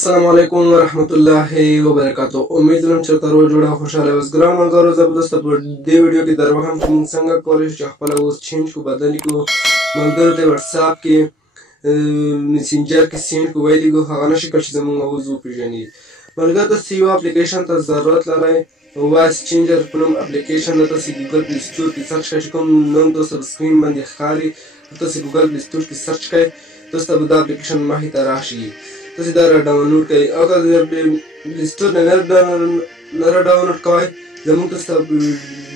السلام علیکم ورحمت الله وبرکاتو. امید لرم چې تاسو جوړه خوشاله اوسئ. ګران ملګرو، زبردست په دې ویډیو کې در وهم چې موږ څنګه کولی شو چې خپله اوس چینج کو بدل کړو. ملګرو ته واتساپ کې میسنجر کې سینډ کو ویلی کو هغه نشي کړ چې زموږ اوس وپېژني. ملګرو تاسو یو اپلیکیشن ته ضرورت لرئ، وایس چینجر په نوم اپلیکیشن ده. تاسو ګوګل پلی سټور کې سرچ کړئ، کوم نوم تاسو په سکرین باندې ښکاري تاسو ګوګل پلی سټور کې سرچ کړئ، تاسو ته به دا اپلیکیشن مخې ته راشي. تاسو دا را ډاونلوډ کړئ. او که د پلی سټور نه را ډاونلوډ کوئ، زموږ تاسو ته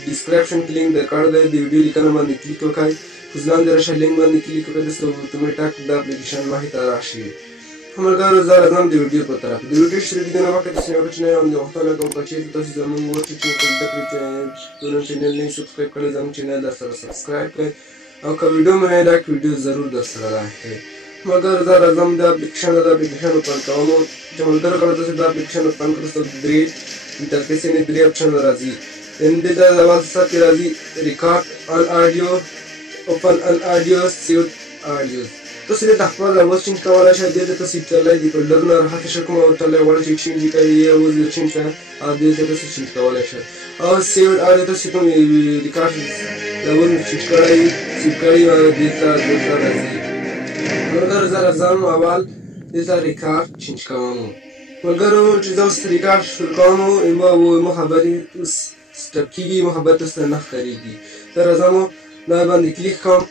ډسکرپشن کې لینک درکړی دی، د ویډیو لیکنه باندې کلیک وکړئ، اوس لاندې راشئ لینک باندې کلیک وکړئ، تاسو ته اتومیټک دا اپلیکیشن مخې ته راشي. ملګرو زه راځم د ویډیو په طرف. د ویډیو شروع کېدو نه مخکې تاسو یو کوچنی غوښتنه کوم که چېرته تاسو زموږ ورته زده کړې چینل نه سبسکرایب کړی، زموږ چینل درسره سبسکرایب کړئ، او که ویډیو مې لایک ویډیو ضرور درسره لایک کړئ. مګر زه راځم د اپلیکیشن اوپن کوم. چې ملګرو کله تاسو دا اپلیکیشن اوپن کړئ، تاسو درې انټرفیس یعنې درې اپشن راځي. د اول سر کې راځي ریکارډ آن آډیو، اوپن آن آډیو، سیو آډیوز. تاسو دې خپل اوس چینج کولی شئ. دې ته تاسو ټلی د فولډر نه راحته شئ، کومه ټلی غواړئ چې چینج یې کړئ یا اوس دې چینج کړئ، او دې ته تاسو چینج کولی شئ. او سیوډ آډیو تاسو کوم ریکارډ اوس چینج کړی سیو کړی دې ته راځي. ملګرو زه راځم اول دې ته ریکارډ چینج کوم. ملګرو چې زه اوس ریکارډ شروع کوم، مو خبرې اوس سټپ کېږي، مو خبرې تاسو ته نه ښکارېږي. زه راځم دا باندې کلیک کوم.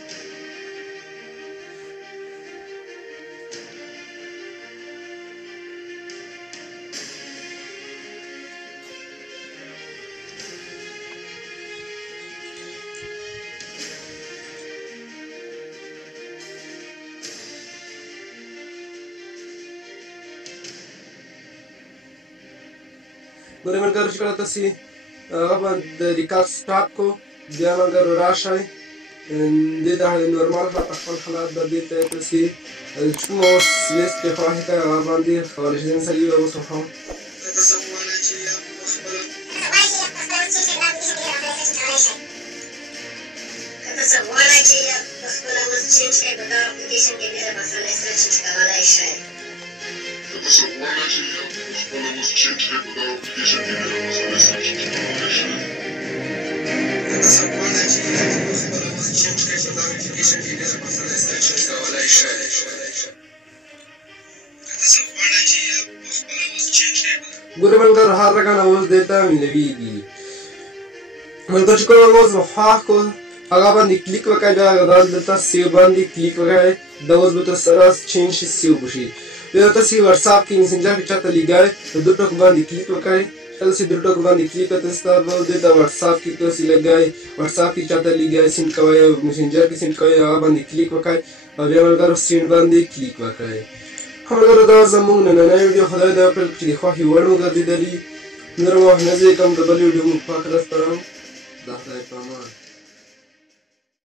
ګورئ ملګرو چې کله تاسې هغه باندې د ریکارډ سټاپ کو، بیا ملګرو راشئ دې ته نورمال خپل حالات به دې ته تاسې کومه اوس لیست کې خوښې کړئ هغه باندې کولی شئ. مثلا یو اوس وښیم ګورئ ملګرو هر رقم اوس دې ته ملویږي. ملګرو چې کومه اوس خوښ کړو هغه باندې کلیک وکړئ، بیا دلته سیو باندې کلیک وکړئ، دا اوس به تاسو سره چینج شي، سیو وشي. بیا تاسې واتساپ کې میسنجر کې چاته لیږئ، د دو ټکو باندې کلیک وکړئ. کله چې دو ټکو باندې کلیک وکړئ، تاسو ته به دې ته واتساپ کې تاسې لګئ، واتساپ کې چاته لیږئ، سینډ کوئ، میسنجر کې سینډ کوئ، هغه باندې کلیک وکړئ، او بیا ملګرو سینډ باندې کلیک وکړئ. ملګرو دا زموږ نننی ویډیو خدای دې وکړل چې د خوښې وړ وګرځېدلي. نور وخت نه ځې کوم د بل ویډیو موږ پاک راسپارم. د خدای په امان.